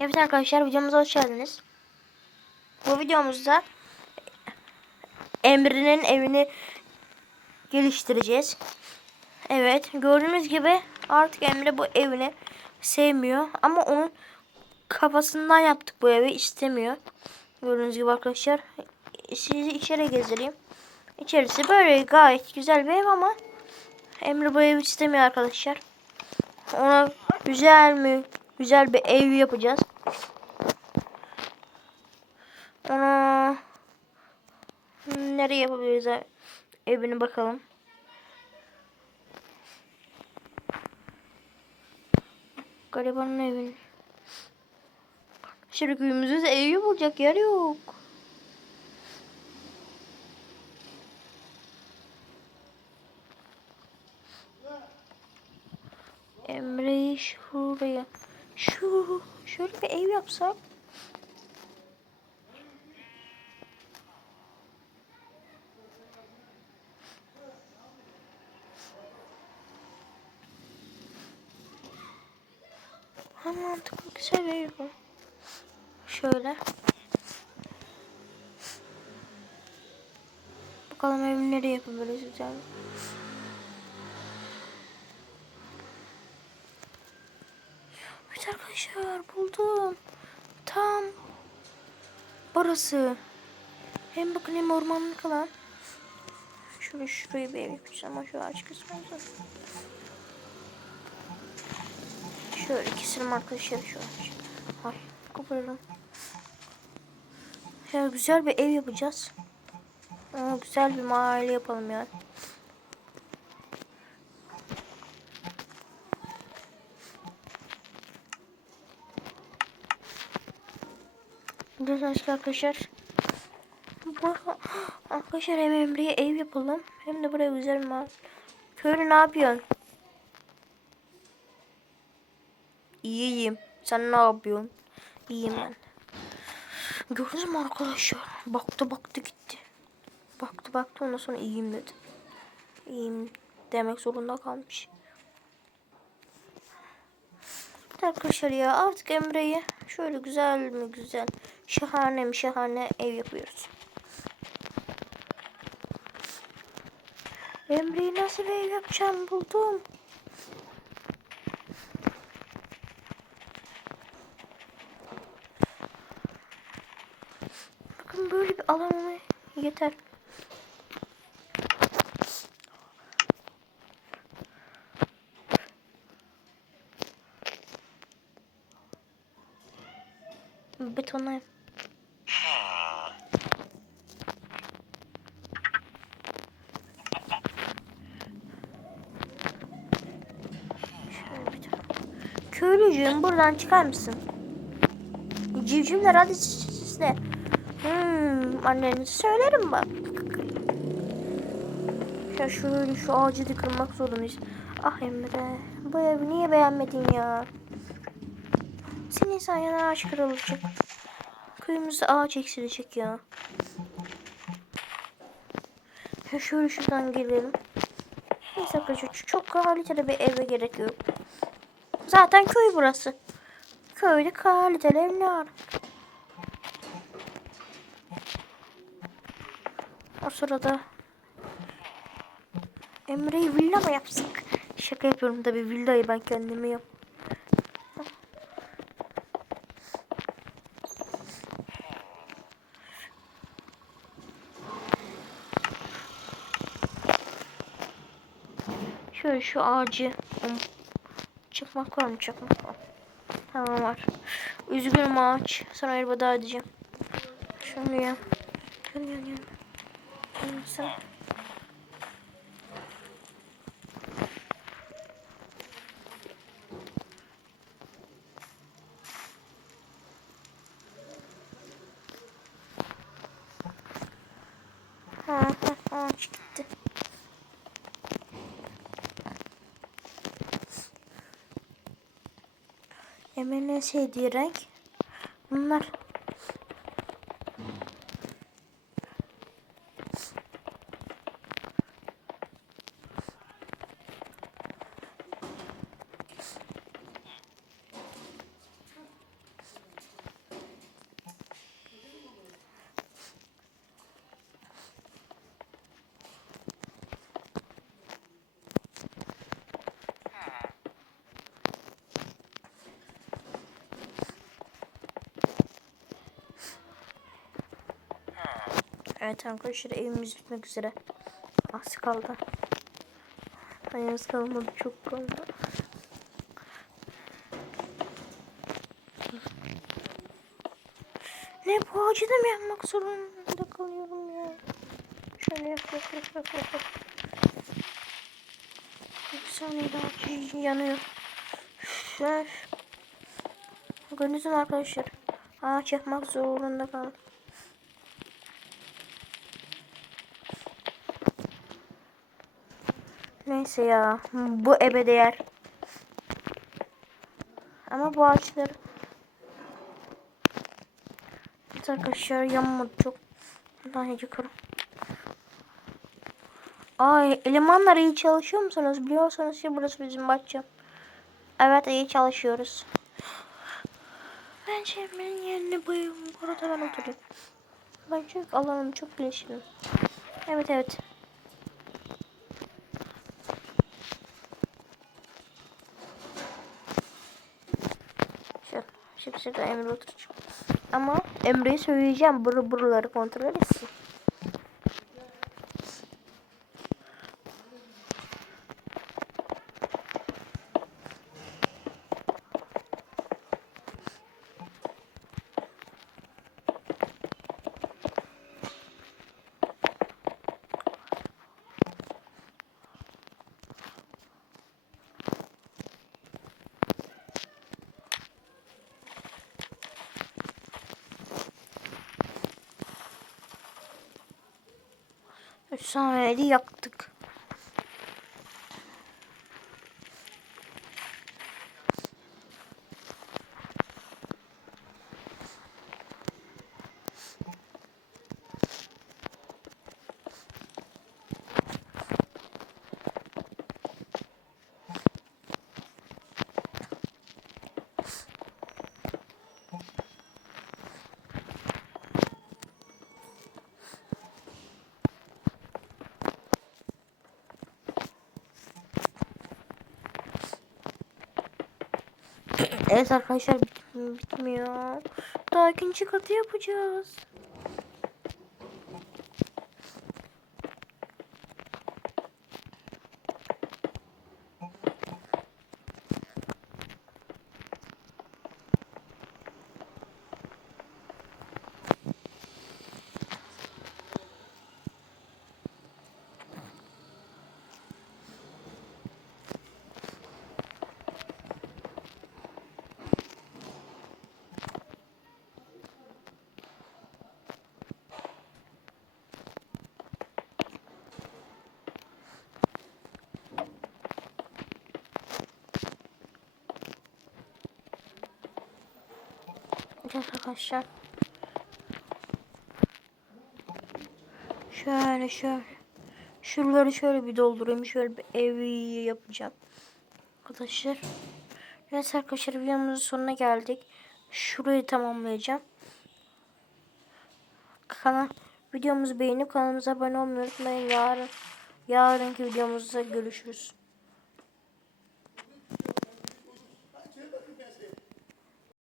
Evet arkadaşlar videomuza hoş geldiniz. Bu videomuzda Emre'nin evini geliştireceğiz. Evet gördüğünüz gibi artık Emre bu evini sevmiyor. Ama onun kafasından yaptık bu evi istemiyor. Gördüğünüz gibi arkadaşlar. Sizi içeri gezdireyim. İçerisi böyle gayet güzel bir ev ama Emre bu evi istemiyor arkadaşlar. Ona güzel mi? Güzel bir ev yapacağız. Ona nereye yapabiliriz ev- evini bakalım. Garibanın evini. Şimdi köyümüzde ev yapılacak yer yok. Emre'yi şuraya. Şu şöyle bir ev yapsak. Ha mantıklı güzel bir ev bu. Şöyle. Bakalım evi nereye yapabiliriz güzel. Evet arkadaşlar buldum. Tam burası. Hem bakın hem ormanlık alan. Şöyle şurayı bir ev yapacağım ama şu ağaç kısmı zor. Şöyle keselim arkadaşlar şu ağaç. Ay koparalım. Ya güzel bir ev yapacağız. Aa, güzel bir mahalle yapalım yani. Güzel arkadaşlar. Arkadaşlar hem Emre'ye ev yapalım. Hem de buraya güzel mahalle. Köylü ne yapıyorsun? İyiyim. Sen ne yapıyorsun? İyiyim ben. Gördünüz mü arkadaşlar? Baktı baktı gitti. Baktı baktı ondan sonra iyiyim dedi. İyiyim demek zorunda kalmış. Arkadaşlar ya artık Emre'ye şöyle güzel mi güzel şahane mi şahane ev yapıyoruz. Emre'yi nasıl bir ev yapacağım buldum. Bakın böyle bir alan yeter. Betonla yap. Şöyle bir tane. Köylücüğüm buradan çıkar mısın? Civcivler hadi siz de. Hmm, annenize söylerim bak. Ya şöyle şu ağacı da kırmak zorundayız. Ah Emre, bu evi niye beğenmedin ya? Senin sayende ağaç kırılacak. Köyümüzde ağaç eksilecek ya. Ya şöyle şuradan gelelim. Neyse arkadaşlar çok kaliteli bir eve gerek yok. Zaten köy burası. Köyde kaliteli evler. O sırada Emre'yi villa mı yapsak? Şaka yapıyorum tabii villayı ben kendime yap. Şöyle şu ağacı çakmak var mı çakmak var. Tamam var. Üzgünüm ağaç. Sana elveda edeceğim. Şunu ya. Gel gel gel. Sen. Ha, ha, ağaç gitti. Emre'nin en sevdiği renk bunlar. Evet arkadaşlar evimiz bitmek üzere. Az kaldı. Hayır az kalmadı çok kaldı. Ne bu ağacı da mı yapmak zorunda kalıyorum ya? Şöyle yap yap yap yap yap. Bir saniye daha yanıyor. Şöyle. Gördünüz mü arkadaşlar? Ağaç yapmak zorunda kaldım. Neyse ya. Bu ebe değer. Ama bu ağaçlar Evet arkadaşlar yanmadı çok. Daha yukarı. Ay elemanlar iyi çalışıyor musunuz? Biliyorsunuz ki burası bizim bahçem. Evet iyi çalışıyoruz. Bence benim yerine bu burada ben oturayım. Ben çok alanım çok gelişim. Evet evet. Şimdi şurada Emre oturacağım. Ama Emre'ye söyleyeceğim bur buraları kontrol etsin. Üç saniyede yaktık. Evet arkadaşlar bit- bitmiyor. Daha ikinci katı yapacağız. Evet arkadaşlar. Şöyle şöyle. Şuraları şöyle bir doldurayım. Şöyle bir evi yapacağım. Arkadaşlar. Evet arkadaşlar videomuzun sonuna geldik. Şurayı tamamlayacağım. Kanal videomuzu beğenip kanalımıza abone olmayı unutmayın. Yarın yarınki videomuzda görüşürüz.